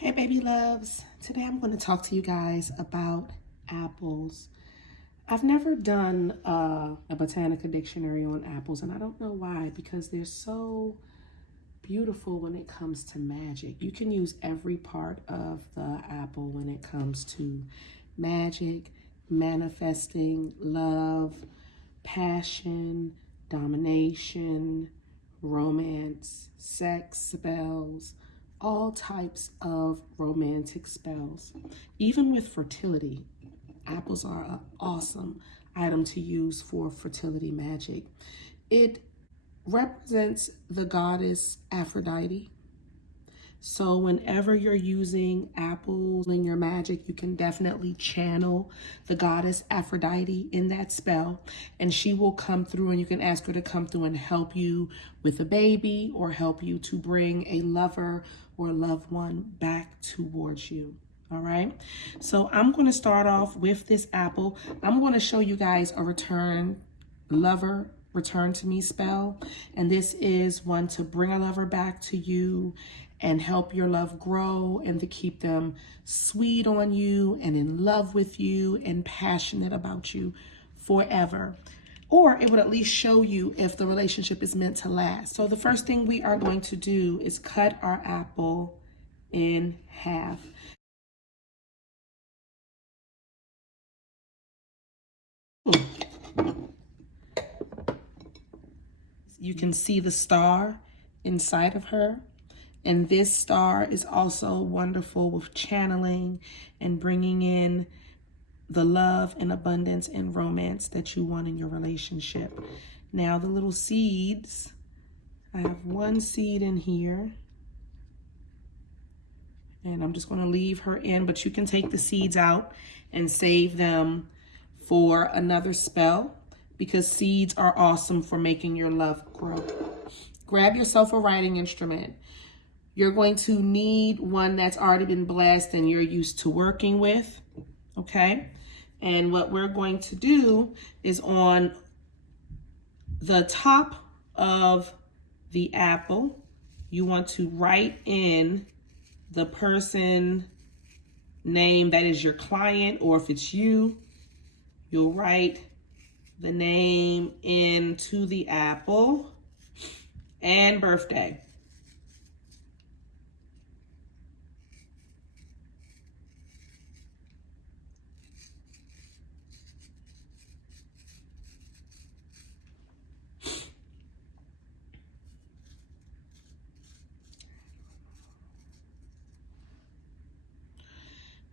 Hey baby loves, today I'm going to talk to you guys about apples. I've never done a Botanica dictionary on apples, and I don't know why, because they're so beautiful when it comes to magic. You can use every part of the apple when it comes to magic, manifesting, love, passion, domination, romance, sex, spells, all types of romantic spells. Even with fertility, apples are an awesome item to use for fertility magic. It represents the goddess Aphrodite. So whenever you're using apples in your magic, you can definitely channel the goddess Aphrodite in that spell, and she will come through, and you can ask her to come through and help you with a baby or help you to bring a lover or a loved one back towards you. All right, so I'm going to start off with this apple. I'm going to show you guys a return to me spell, and this is one to bring a lover back to you and help your love grow and to keep them sweet on you and in love with you and passionate about you forever. Or it would at least show you if the relationship is meant to last. So the first thing we are going to do is cut our apple in half. You can see the star inside of her. And this star is also wonderful with channeling and bringing in the love and abundance and romance that you want in your relationship. Now the little seeds, I have one seed in here. And I'm just going to leave her in, but you can take the seeds out and save them for another spell, because seeds are awesome for making your love grow. Grab yourself a writing instrument. You're going to need one that's already been blessed and you're used to working with, okay? And what we're going to do is on the top of the apple, you want to write in the person name that is your client, or if it's you, you'll write the name into the apple and birthday.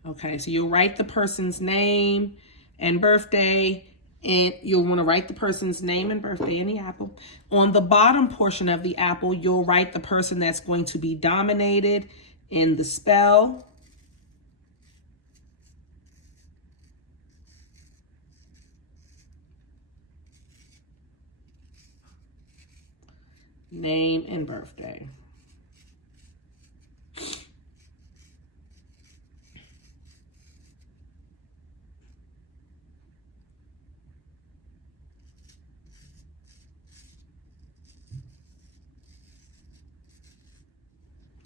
Okay, so you'll write the person's name and birthday, and you'll want to write the person's name and birthday in the apple. On the bottom portion of the apple, you'll write the person that's going to be dominated in the spell. Name and birthday.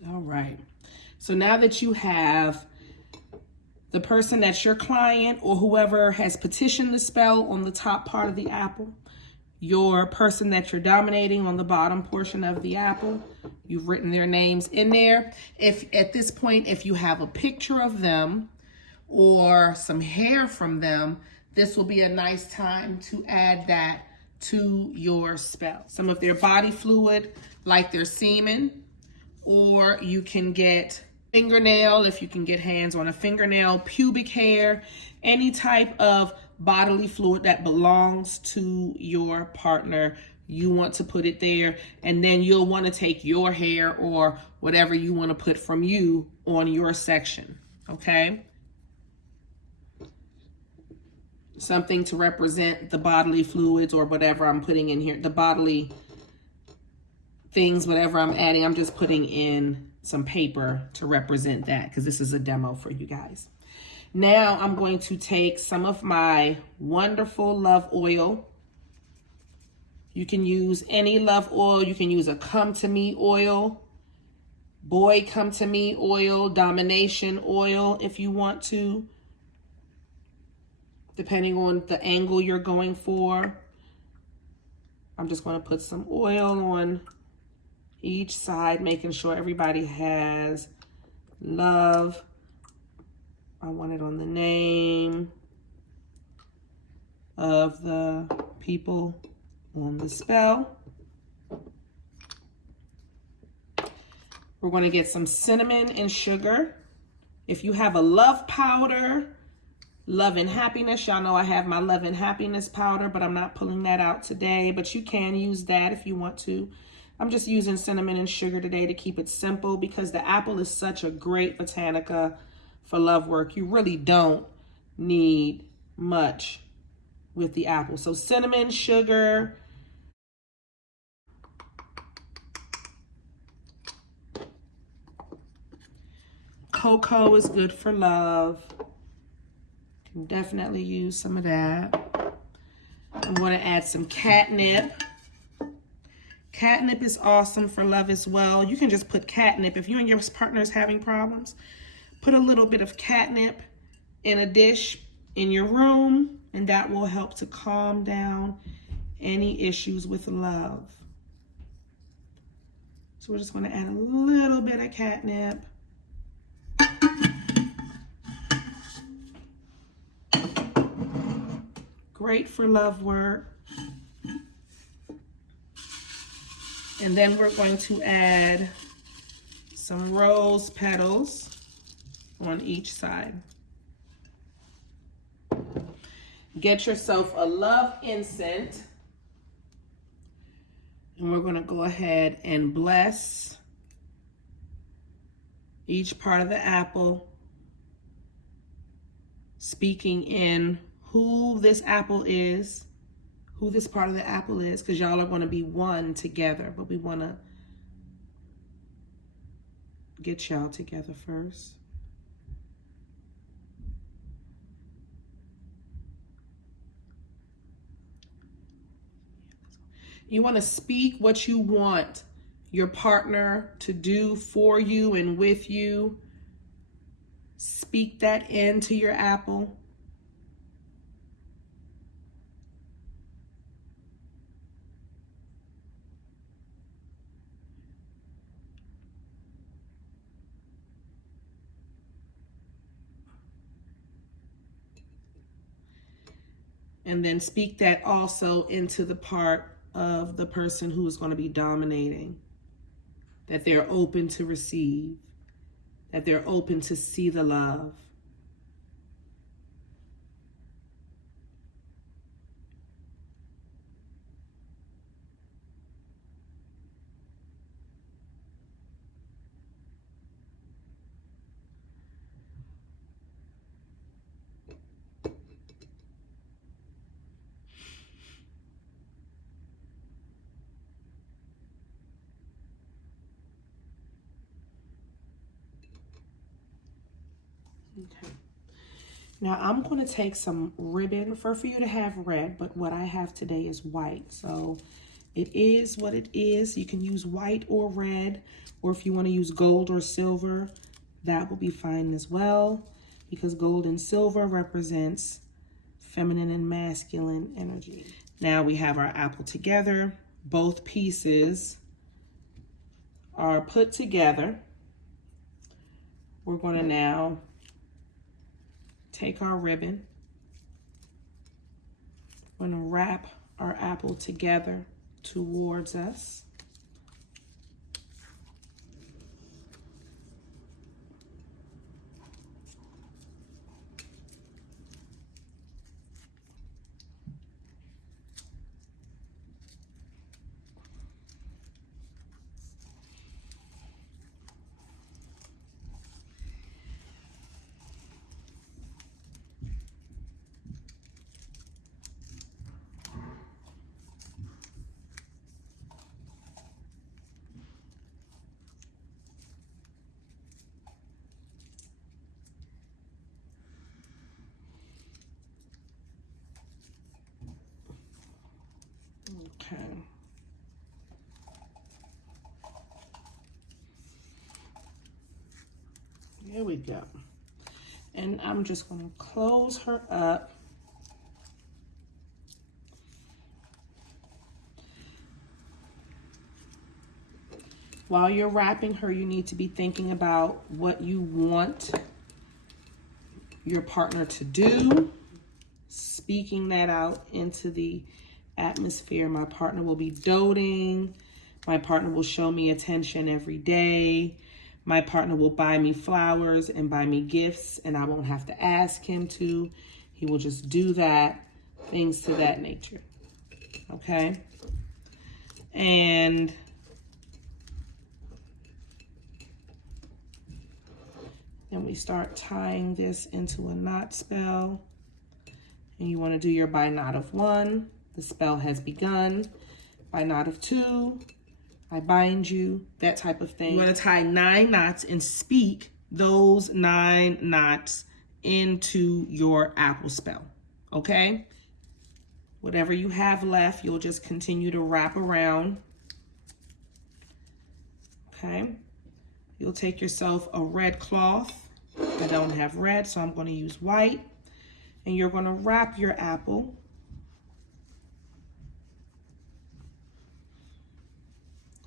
All right. So now that you have the person that's your client or whoever has petitioned the spell on the top part of the apple, your person that you're dominating on the bottom portion of the apple, you've written their names in there. If at this point, if you have a picture of them or some hair from them, this will be a nice time to add that to your spell. Some of their body fluid, like their semen, or you can get fingernail, if you can get hands on a fingernail, pubic hair, any type of bodily fluid that belongs to your partner. You want to put it there, and then you'll want to take your hair or whatever you want to put from you on your section, okay? Something to represent the bodily fluids or whatever I'm putting in here, the bodily things, whatever I'm adding, I'm just putting in some paper to represent that, because this is a demo for you guys. Now I'm going to take some of my wonderful love oil. You can use any love oil. You can use a come to me oil. boy come to me oil, domination oil if you want to, depending on the angle you're going for. I'm just going to put some oil on each side, making sure everybody has love. I want it on the name of the people on the spell. We're going to get some cinnamon and sugar. If you have a love powder, love and happiness, y'all know I have my love and happiness powder, but I'm not pulling that out today, but you can use that if you want to. I'm just using cinnamon and sugar today to keep it simple because the apple is such a great botanica for love work. You really don't need much with the apple. So cinnamon, sugar, cocoa is good for love. Can definitely use some of that. I'm going to add some catnip. Catnip is awesome for love as well. You can just put catnip. If you and your partner is having problems, put a little bit of catnip in a dish in your room, and that will help to calm down any issues with love. So we're just going to add a little bit of catnip. Great for love work. And then we're going to add some rose petals on each side. Get yourself a love incense. And we're going to go ahead and bless each part of the apple, speaking in who this apple is, who this part of the apple is, because y'all are going to be one together, but we want to get y'all together first. You want to speak what you want your partner to do for you and with you. Speak that into your apple. And then speak that also into the part of the person who is going to be dominating, that they're open to receive, that they're open to see the love. Okay. Now I'm going to take some ribbon for you to have red, but what I have today is white. So it is what it is. You can use white or red, or if you want to use gold or silver, that will be fine as well, because gold and silver represents feminine and masculine energy. Now we have our apple together. Both pieces are put together. We're going to now take our ribbon. We're going to wrap our apple together towards us. Okay. There we go. And I'm just going to close her up. While you're wrapping her, you need to be thinking about what you want your partner to do, speaking that out into the atmosphere. My partner will be doting. My partner will show me attention every day. My partner will buy me flowers and buy me gifts, and I won't have to ask him to. He will just do that, things to that nature. Okay? And then we start tying this into a knot spell. And you want to do your by knot of 1. The spell has begun. By knot of 2. I bind you, that type of thing. You want to tie 9 knots and speak those 9 knots into your apple spell, okay? Whatever you have left, you'll just continue to wrap around, okay? You'll take yourself a red cloth. I don't have red, so I'm going to use white. And you're going to wrap your apple.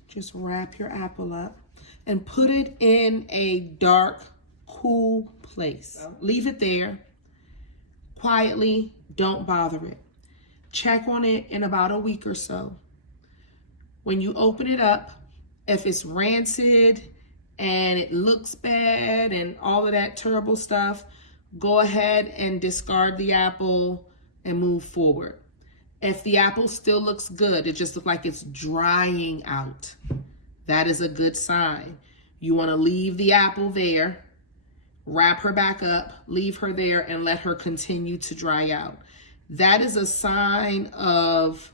Just wrap your apple up and put it in a dark, cool place. Leave it there quietly. Don't bother it. Check on it in about a week or so. When you open it up, if it's rancid and it looks bad and all of that terrible stuff, go ahead and discard the apple and move forward. If the apple still looks good, it just looks like it's drying out, that is a good sign. You want to leave the apple there, wrap her back up, leave her there, and let her continue to dry out. That is a sign of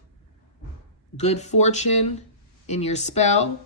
good fortune in your spell.